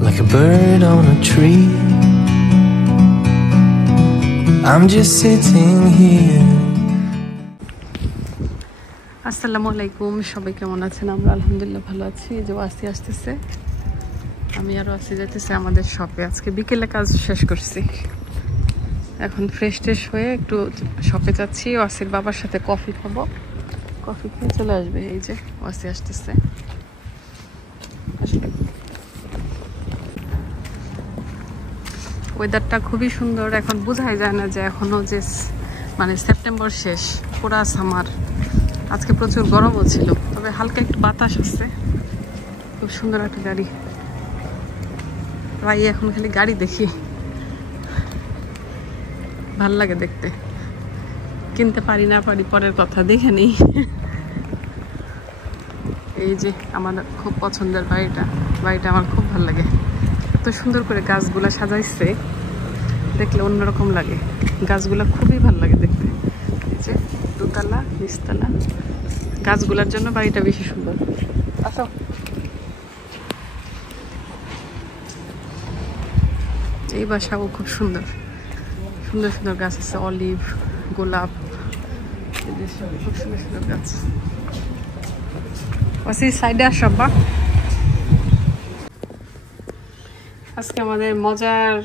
like a bird on a tree. I'm just sitting here. আসসালামু আলাইকুম, সবাই কেমন আছেন? আমরা আলহামদুলিল্লাহ ভালো আছি। এই যে ওয়াসি আসতেছে, আমি আরও ওয়াসি যেতেছে আমাদের শপে। আজকে বিকেলে কাজ শেষ করছি, এখন ফ্রেশ ট্রেশ হয়ে একটু শপে যাচ্ছি। ওয়াসির বাবার সাথে কফি খাবো, কফি খেয়ে চলে আসবে। এই যে ওয়াসি আসতেছে। ওয়েদারটা খুবই সুন্দর, এখন বোঝাই যায় না যে এখনও যে মানে সেপ্টেম্বর শেষ, পুরা সামার। আজকে প্রচুর গরমও ছিল, তবে হালকা একটু বাতাস আসছে। খুব সুন্দর একটা গাড়ি, প্রায় এখন খালি গাড়ি দেখি, ভাল লাগে দেখতে। কিনতে পারি না পারি পরের কথা, দেখে নিই। এই যে আমার খুব পছন্দের বাড়িটা, বাড়িটা আমার খুব ভালো লাগে। এত সুন্দর করে গাছগুলা সাজাইছে, দেখলে অন্যরকম লাগে। গাছগুলা খুবই ভালো লাগে দেখতে। এই যে দোতলা নিচতলা, গাছগুলার জন্য বাড়িটা বেশি সুন্দর। আসো, এই বাসাও খুব সুন্দর, সুন্দর সুন্দর গাছ আছে, অলিভ, গোলাপ, খুব সুন্দর সুন্দর গাছ। সাইডে আসবা। আজকে আমাদের মজার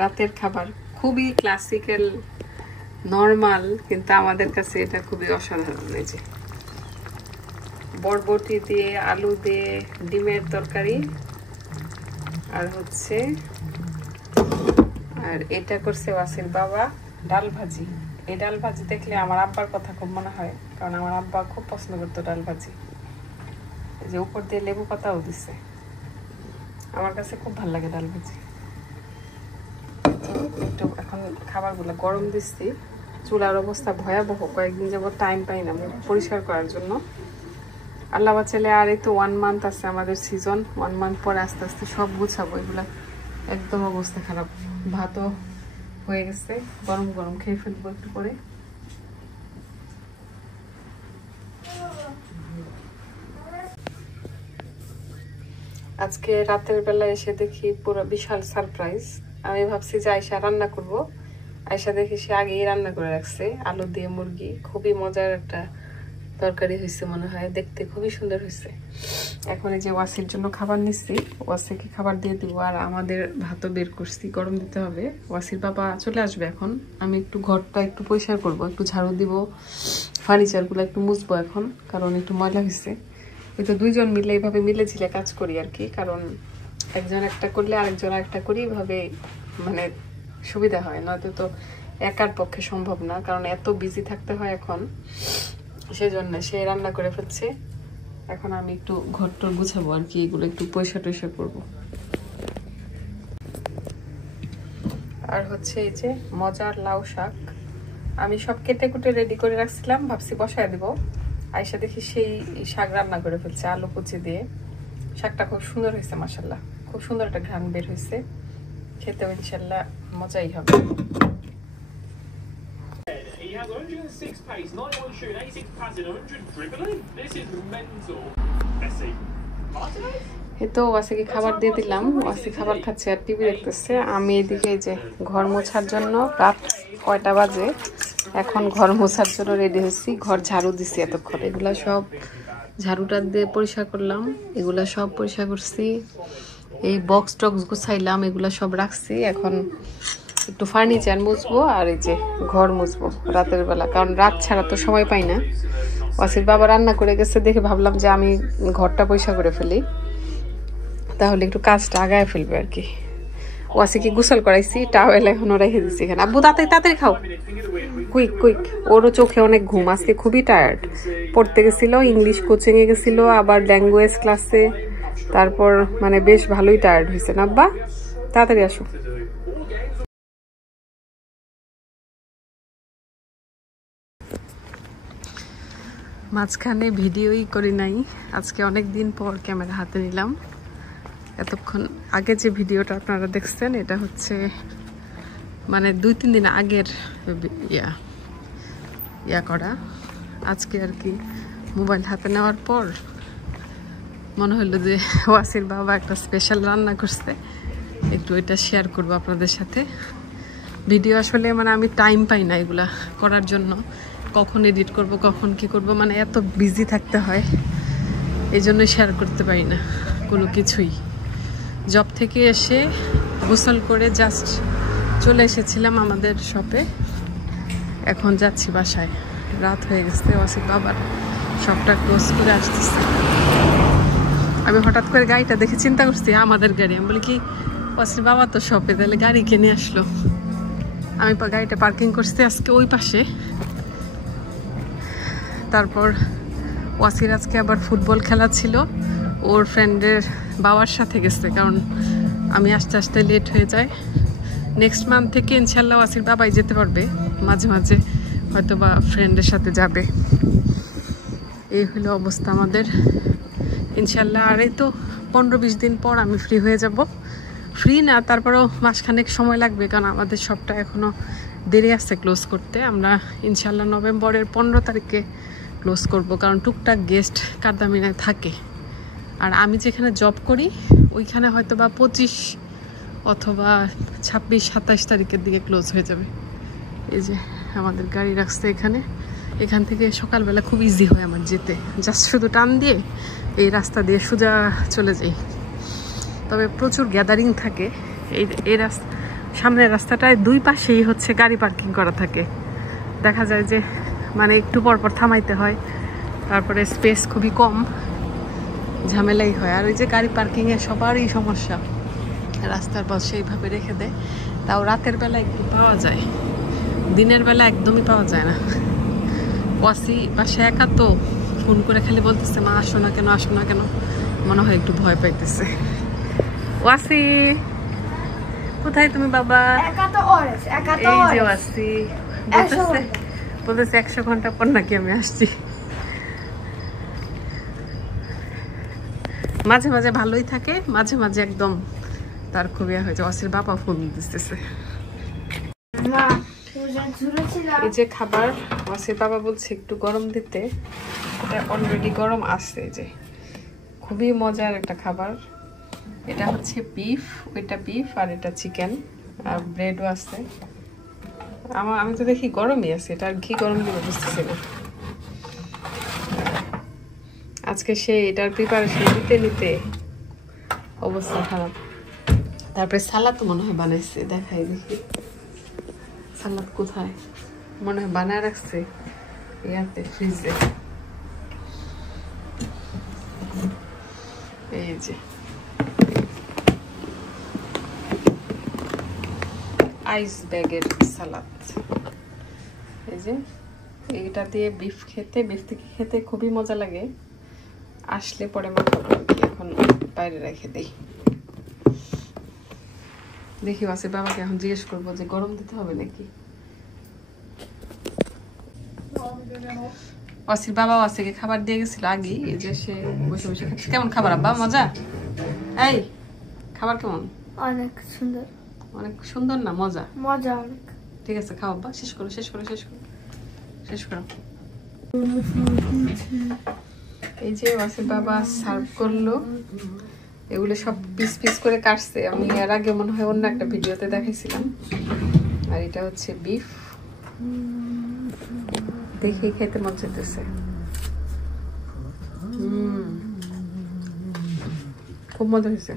রাতের খাবার, খুবই ক্লাসিক্যাল নর্মাল, কিন্তু আমাদের কাছে এটা খুবই অসাধারণ। এই যে বরবটি দিয়ে, আলু দিয়ে ডিমের তরকারি, আর হচ্ছে আর এটা করছে ওয়াসির বাবা ডাল ভাজি। এই ডাল ভাজি দেখলে আমার আব্বার কথা খুব মনে হয়, কারণ আমার আব্বা খুব পছন্দ করতো ডাল ভাজি। এই যে উপর দিয়ে লেবু পাতাও দিচ্ছে, আমার কাছে খুব ভালো লাগে ডাল ভাজি। একটু এখন খাবারগুলো গরম দিচ্ছি, চুলার অবস্থা ভয়াবহ। কয়েকদিন যাবত টাইম পাই না পরিষ্কার করার জন্য। আল্লাহ বাঁচালে আর এই তো 1 মান্থ আছে আমাদের সিজন। 1 মান্থ পরে আস্তে আস্তে সব গুছাবো। এগুলা একদম অবস্থা খারাপ। ভাতও হয়ে গেছে, গরম গরম খেয়ে ফেলবো একটু করে। আজকে রাতের বেলা এসে দেখি পুরো বিশাল সারপ্রাইজ। আমি ভাবছি যে আয়শা রান্না করব, আয়শা দেখি সে আগেই রান্না করে রাখছে আলু দিয়ে মুরগি। খুবই মজার একটা তরকারি হয়েছে মনে হয়, দেখতে খুবই সুন্দর হয়েছে। এখন এই যে ওয়াসির জন্য খাবার নিচ্ছি, ওয়াসিকে খাবার দিয়ে দিব। আর আমাদের ভাতও বের করছি, গরম দিতে হবে। ওয়াসির বাবা চলে আসবে এখন। আমি একটু ঘরটা একটু পরিষ্কার করব, একটু ঝাড়ু দিব, ফার্নিচারগুলো একটু মুছবো এখন, কারণ একটু ময়লা হয়েছে। ওই তো দুইজন মিলে এইভাবে মিলে ঝিলে কাজ করি আর কি, কারণ একজন একটা করলে আরেকজন আরেকটা করি, এইভাবে মানে সুবিধা হয়। নয়তো তো একার পক্ষে সম্ভব না, কারণ এত বিজি থাকতে হয় এখন। সেজন্য সে রান্না করে ফেলছে, এখন আমি একটু ঘরটর গুছাবো আর কি, এগুলো একটু পয়সা টয়সা করবো। আর হচ্ছে এই যে মজার লাউ শাক, আমি সব কেটে কুটে রেডি করে রাখছিলাম, ভাবছি বসায় দিব। আয়শা দেখি সেই শাক রান্না করে ফেলছে আলু কুচি দিয়ে। শাকটা খুব সুন্দর হয়েছে মাশাআল্লাহ, খুব সুন্দর একটা ঘ্রাণ বের হয়েছে। খেতেও ইনশাল্লাহ মজাই হবে। তো ওয়াসিকে খাবার দিয়ে দিলাম, ওয়াসি খাবার খাচ্ছে আর টিভি দেখতেছে। আমি এদিকে এই যে ঘর মোছার জন্য, রাত কয়টা বাজে এখন, ঘর মোছার জন্য রেডি হচ্ছি। ঘর ঝাড়ু দিছি এতক্ষণ, এগুলা সব ঝাড়ুটা দিয়ে পরিষ্কার করলাম, এগুলা সব পরিষ্কার করছি। এই বক্স টক্স গুছাইলাম, এগুলা সব রাখছি। এখন একটু ফার্নিচার মুছবো আর এই যে ঘর মুছবো রাতের বেলা, কারণ রাত ছাড়া তো সময় পাই না। ওয়াসির বাবা রান্না করে গেছে দেখে ভাবলাম যে আমি ঘরটা পরিষ্কার করে ফেলি, তাহলে একটু কাজটা আগায় ফেলবে আর কি। ওয়াসিকে গোসল করাইছি, টাওয়েল এখনো রেখে দিচ্ছি এখানে। আব্বু তাড়াতাড়ি তাড়াতাড়ি খাও, কুইক কুইক। ওরও চোখে অনেক ঘুম, আজকে খুবই টায়ার্ড। পড়তে গেছিল, ইংলিশ কোচিং এ গেছিল, আবার ল্যাঙ্গুয়েজ ক্লাসে, তারপর মানে বেশ ভালোই টায়ার্ড হয়েছে। না আব্বা, তাড়াতাড়ি আসো। মাঝখানে ভিডিওই করি নাই, আজকে অনেক দিন পর ক্যামেরা হাতে নিলাম। এতক্ষণ আগে যে ভিডিওটা আপনারা দেখছেন, এটা হচ্ছে মানে 2-3 দিন আগের ইয়া করা। আজকে আর কি মোবাইল হাতে নেওয়ার পর মনে হলো যে ওয়াসির বাবা একটা স্পেশাল রান্না করছে, একটু এটা শেয়ার করবো আপনাদের সাথে। ভিডিও আসলে মানে আমি টাইম পাই না এগুলা করার জন্য, কখন এডিট করব কখন কি করব, মানে এত বিজি থাকতে হয়, এই জন্য শেয়ার করতে পারি না কোনো কিছুই। জব থেকে এসে গোসল করে জাস্ট চলে এসেছিলাম আমাদের শপে, এখন যাচ্ছি বাসায়। রাত হয়ে গেছে, ওয়াসির বাবার শপটা ক্লোজ করে আসতেছে। আমি হঠাৎ করে গাড়িটা দেখে চিন্তা করছি আমাদের গাড়ি, আমি বলি কি ওয়াসির বাবা তো শপে, তাহলে গাড়ি কিনে আসলো। আমি গাড়িটা পার্কিং করছি আজকে ওই পাশে। তারপর ওয়াসির আজকে আবার ফুটবল খেলা ছিল, ওর ফ্রেন্ডের বাবার সাথে গেছে, কারণ আমি আস্তে আস্তে লেট হয়ে যায়। নেক্সট মান্থ থেকে ইনশাল্লাহ ওয়াসির বাবাই যেতে পারবে, মাঝে মাঝে হয়তো বা ফ্রেন্ডের সাথে যাবে। এই হলো অবস্থা আমাদের। ইনশাল্লাহ আর এই তো 15-20 দিন পর আমি ফ্রি হয়ে যাব। ফ্রি না, তারপরেও মাসখানেক সময় লাগবে, কারণ আমাদের শপটা এখনও দেরি আছে ক্লোজ করতে। আমরা ইনশাল্লাহ নভেম্বরের 15 তারিখে ক্লোজ করব, কারণ টুকটাক গেস্ট কারদামিনায় থাকে। আর আমি যেখানে জব করি ওইখানে হয়তো বা 25 অথবা 26-27 তারিখের দিকে ক্লোজ হয়ে যাবে। এই যে আমাদের গাড়ি রাখছে এখানে, এখান থেকে সকালবেলা খুব ইজি হয় আমার যেতে, জাস্ট শুধু টান দিয়ে এই রাস্তা দিয়ে সোজা চলে যাই। তবে প্রচুর গ্যাদারিং থাকে এই সামনের রাস্তাটায়, দুই পাশেই হচ্ছে গাড়ি পার্কিং করা থাকে। দেখা যায় যে মানে একটু পর পর থামাইতে হয়, তারপরে স্পেস খুবই কম, ঝামেলাই হয়। আর ওই যে গাড়ি পার্কিংয়ে সবারই সমস্যা, রাস্তার পাশে এইভাবে রেখে দেয়। তাও রাতের বেলা একটু পাওয়া যায়, দিনের বেলা একদমই পাওয়া যায় না। ওয়াসি পাশে একা তো, ফোন করে খালি বলতেছে মা আসো না কেন, আসো না কেন, মনে হয় একটু ভয় পাইতেছে। ওয়াসি কোথায় তুমি বাবা? এই যে ওয়াসি বলতেছে 100 ঘন্টা পর নাকি আমি আসছি। মাঝে মাঝে ভালোই থাকে, মাঝে মাঝে একদম তার খুবই হয়েছে। ওয়াসির বাবা ফোন দিতেছে। এই যে খাবার, ওয়াসির বাবা বলছে একটু গরম দিতে, এটা অলরেডি গরম আছে। যে খুবই মজার একটা খাবার, এটা হচ্ছে বিফ, ওইটা বিফ আর এটা চিকেন, আর ব্রেডও আছে। আমি তো দেখি গরমই আছে, এটা আর ঘি গরম দিবে বুঝতেছি না। আজকে সে এটার প্রিপারেশন নিতে নিতে অবস্থা খারাপ। তারপরে সালাদ তো মনে হয় বানাইছে, দেখাই দেখি সালাদ কোথায়, মনে হয় বানায় রাখছে ইয়াতে ফ্রিজে। এই যে আইস ব্যাগের সালাদ, এই যে এইটা দিয়ে বিফ থেকে খেতে খুবই মজা লাগে। আসলে পরে মাখাবো, এখন বাইরে রেখে দেই। দেখি ওয়াসির বাবাকে এখন জিজ্ঞেস করবো যে গরম দিতে হবে নাকি। ওয়াসির বাবা ওয়াসিকে খাবার দিয়ে গেছিল আগে, এই যে সে বসে বসে খাচ্ছে। কেমন খাবার আব্বা? মজা? এই খাবার কেমন? অনেক সুন্দর। অনেক সুন্দর না মজা? মজা অনেক। ঠিক আছে খাও আব্বা, শেষ করো শেষ করো শেষ করো শেষ করো। এই যে ওয়াসির বাবা সার্ভ করলো, এগুলো সব পিস পিস করে কাটছে। আমি এর আগে মনে হয় অন্য একটা ভিডিওতে দেখাইছিলাম। আর এটা হচ্ছে বিফ, দেখে খেতে মন চাইতেছে। খুব মজা হয়েছে।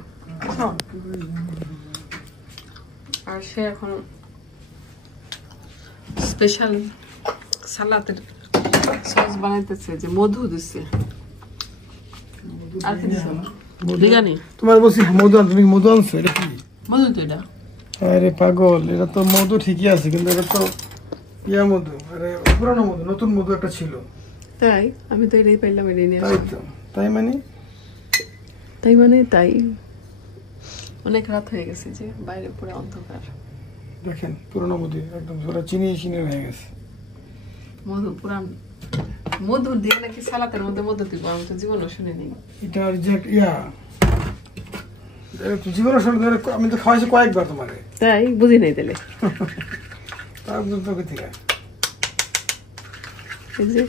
আর সে এখন স্পেশাল সালাদের সস বানাইতেছে, যে মধু দিচ্ছে। আর কি দিছে? বিরিয়ানি। তোমার বলছি মধু আনছো, তুমি মধু আনছো? এটা কি মধু? তো এটা আরে পাগল, এটা তো মধু ঠিকই আছে, কিন্তু এটা তো ইয়া মধু, আরে পুরানো মধু, নতুন মধু একটা ছিল। তাই? আমি তো এটাই পাইলাম, এটাই নিয়ে তাই তো, তাই মানে তাই অনেক রাত হয়ে গেছে, যে বাইরে পুরো অন্ধকার। দেখেন পুরানো মধু একদম পুরো চিনি হয়ে গেছে। মধু পুরান মধু দিয়ে নাকি সালাতের মধ্যে মধু দিব, আমি তো জীবনও শুনিনি। এটা রিজেক্ট ইয়া, জীবনে শুনে আমি তো খাওয়াইছি কয়েকবার তোমাকে। তাই বুঝি নাই তাহলে। তার তোকে থেকে এই যে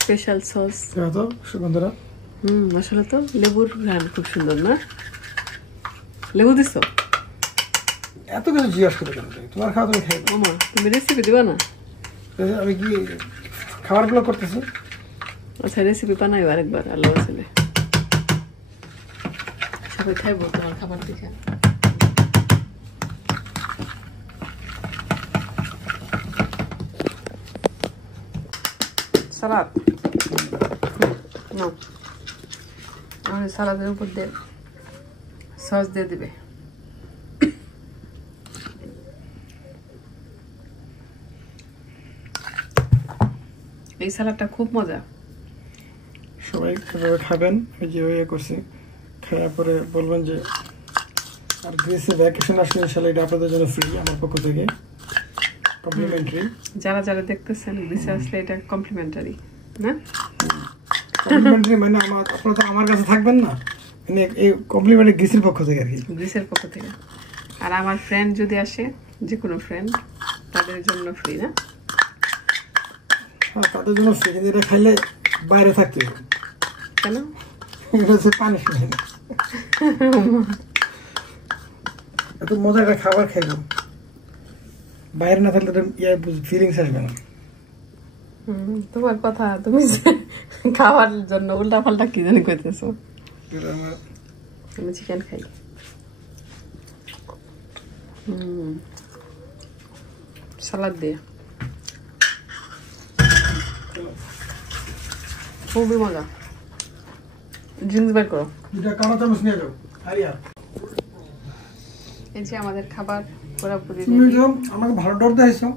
স্পেশাল সস, তো সুগন্ধরা মশলা তো লেবুর ঘ্রাণ খুব সুন্দর না? লেবু দিছো? এত কিছু জিজ্ঞাসা করে কেন তুমি? তোমার খাওয়া তুমি খাই। মামা তুমি রেসিপি দিবা না? আমি কি খাবারগুলো করতেছি? আচ্ছা রেসিপি বানাই আরেকবার, আল্লাহ ছেলে সবাই খাইবো তোমার খাবার দেখে। সালাদ নাও, আমাদের সালাদের উপর দিয়ে সস দিয়ে দিবে। এই সালাদটা খুব মজা। সবাই এভাবে খাবেন, আমি যেভাবে করছি খাওয়ার পরে বলবেন যে আর গ্রিসে ভ্যাকেশন আসলে ইনশাল্লাহ এটা আপনাদের জন্য ফ্রি আমার পক্ষ থেকে, কমপ্লিমেন্টারি। যারা যারা দেখতেছেন গ্রিসে আসলে এটা কমপ্লিমেন্টারি না? কমপ্লিমেন্টারি মানে আপনারা তো আমার কাছে থাকবেন না, মানে এই কমপ্লিমেন্টারি গ্রিসের পক্ষ থেকে আর কি, গ্রিসের পক্ষ থেকে। আর আমার ফ্রেন্ড যদি আসে, যে কোনো ফ্রেন্ড, তাদের জন্য ফ্রি না? হ্যাঁ তাদের জন্য ফ্রি, কিন্তু এটা খাইলে বাইরে থাকতে হবে। কেন? এটা হচ্ছে পানিশমেন্ট। এত মজার একটা খাবার খাইব, বাইরে না থাকলে ফিলিংস আসবে না। তোমার কথা, তুমি খাওয়ার জন্য উল্টা পাল্টা কি জানি কইতেছো। আমি চিকেন খাই। সালাদ দিয়ে খুবই মজা। জিন্স বের করো। দুটা কাঁচা চামচ নিয়ে যাও। আরিয়া এই যে আমাদের খাবার পুরোপুরি তুমি তো আমাকে ভালো ডর দিয়েছো।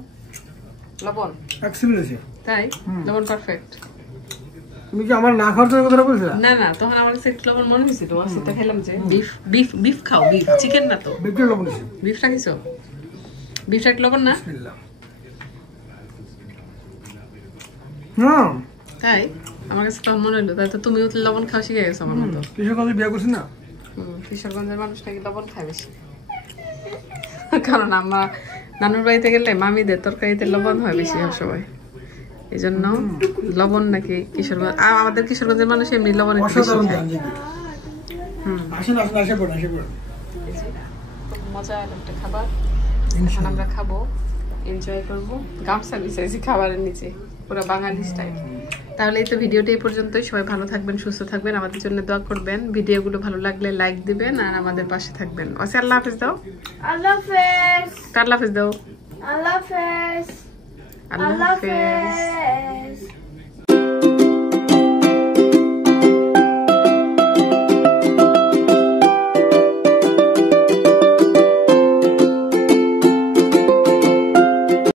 লবণ অ্যাকচুয়ালি তাই? লবণ পারফেক্ট। তুমি কি আমার না খাওয়ার জন্য কথা বলছিলা? না না, তখন আমার কাছে একটু লবণ মনে হয়েছে। তোমার সাথে খেলাম যে বিফ খাও, বিফ চিকেন না তো। বিফটা লবণ দিছি। বিফ রাখিছো? বিফটা একটু লবণ না? বিসমিল্লাহ। না তাই আমার কাছে তখন মনে হলো, তাই তো তুমিও লবণ খাওয়া শিখে গেছো আমার মতো। কিশোরগঞ্জে বিয়ে করছি না? কিশোরগঞ্জের মানুষ নাকি লবণ খায় বেশি। কারণ আমার নানুর বাড়িতে গেলে মামিদের তরকারিতে লবণ হয় বেশি সবাই, এই জন্য লবণ নাকি কিশোরগঞ্জ, আমাদের কিশোরগঞ্জের মানুষ এমনি লবণ একটু বেশি খায়। আসেন আসেন আসে পড়ুন আসে পড়ুন। খুব মজার একটা খাবার। এখন আমরা খাবো, এনজয় করবো। গামছা বিছাইছি খাবারের নিচে, পুরো বাঙালি স্টাইল। তাহলে এই তো ভিডিওটা এই পর্যন্তই। সবাই ভালো থাকবেন, সুস্থ থাকবেন, আমাদের জন্য দোয়া করবেন। ভিডিওগুলো ভালো লাগলে লাইক দিবেন আর আমাদের পাশে থাকবেন। ওসে আল্লাহ হাফেজ দাও। আল্লাহ হাফেজ। আল্লাহ হাফেজ দাও। আল্লাহ হাফেজ। আল্লাহ হাফেজ।